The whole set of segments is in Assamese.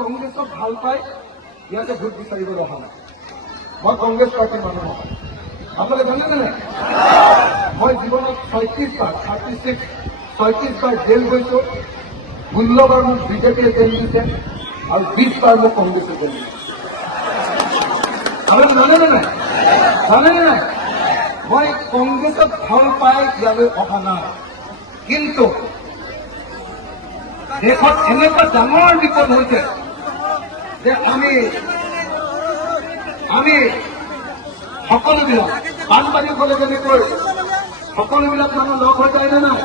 কংগ্ৰেছক ভাল পাই ইয়াতে ভোট বিচাৰিবলৈ অহা নাই। মই কংগ্ৰেছ পাৰ্টীৰ মানুহ নহয়। আপোনালোকে জানেনে নাই? মই জীৱনত 36 বাৰ জেল গৈছো। 16 বাৰ মোক বিজেপিয়ে জেল দিছে আৰু 20 বাৰ মোক কংগ্ৰেছে জেল দিছে। আপোনালোকে জানেনে নাই? জানেনে নাই? মই কংগ্ৰেছক ভাল পাই ইয়ালৈ অহা নাই। কিন্তু দেশত এনেকুৱা ডাঙৰ বিপদ হৈছে যে আমি সকলোবিলাক বানপানী হলে যেনেকৈ সকলোবিলাক মানুহ লগ হৈ যায় নে নাই?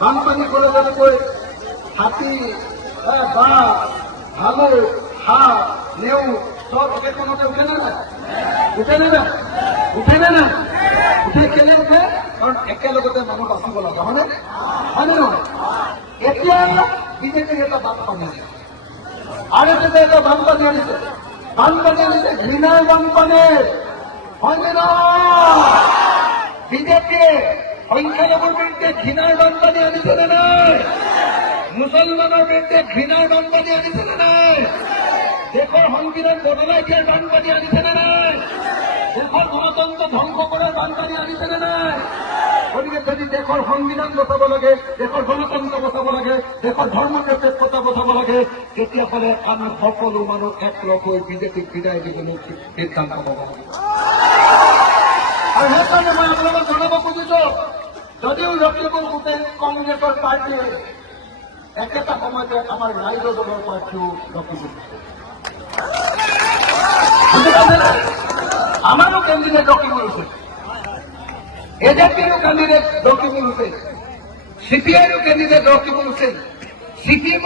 বানপানী হলে যেনেকৈ হাতী, বাঘ, ভালুক, হাঁহ, নেউল চব একেখনতে উঠেনে নাই? উঠেনে নাই? উঠেনে নাই? উঠে কেনে উঠে? কাৰণ একেলগতে মানুহ বাচিব লাগে, হয়নে? হয়নে নহয়? এতিয়া বিজেপিৰ এটা বানপানী আনিছে, আৰু এটা বানপানী আনিছে। বানপানী আনিছে ঘৃণাৰ বানপানী, হয়নে নহয়? বিজেপিয়ে সংখ্যালঘুৰ বিৰুদ্ধে ঘৃণাৰ বানপানী আনিছেনে নাই? মুছলমানৰ বিৰুদ্ধে ঘৃণাৰ বানপানী আনিছেনে নাই? দেশৰ সংবিধান বদলাই দিয়াৰ বানপানী আনিছেনে নাই? দেশৰ গণতন্ত্ৰ ধ্বংস কৰাৰ বানপানী আনিছেনে নাই? গতিকে যদি দেশৰ সংবিধান বচাব লাগে, দেশৰ গণতন্ত্ৰ বচাব লাগে, দেশৰ ধৰ্মনিৰপেক্ষতা বচাব লাগে, তেতিয়াহ'লে আমি সকলো মানুহ একলগ হৈ বিজেপিক বিদায় দিবলৈ সিদ্ধান্ত ল'ব লাগে। আৰু সেইকাৰণে মই আপোনালোকক জনাব খুজিছো, যদিও লখিমপুৰ গোটেই কংগ্ৰেছৰ পাৰ্টীয়ে একেটা সময়তে আমাৰ ৰাইজৰ দলৰ পাৰ্টীও লখিমপুৰ আমাৰো কেণ্ডিডেট লখিমপুৰ হৈছে, এজেপিৰো কেণ্ডিডেট লখিমপুৰ হৈছে, CPIৰো কেণ্ডিডেট লখিমপুৰ হৈছে, CPM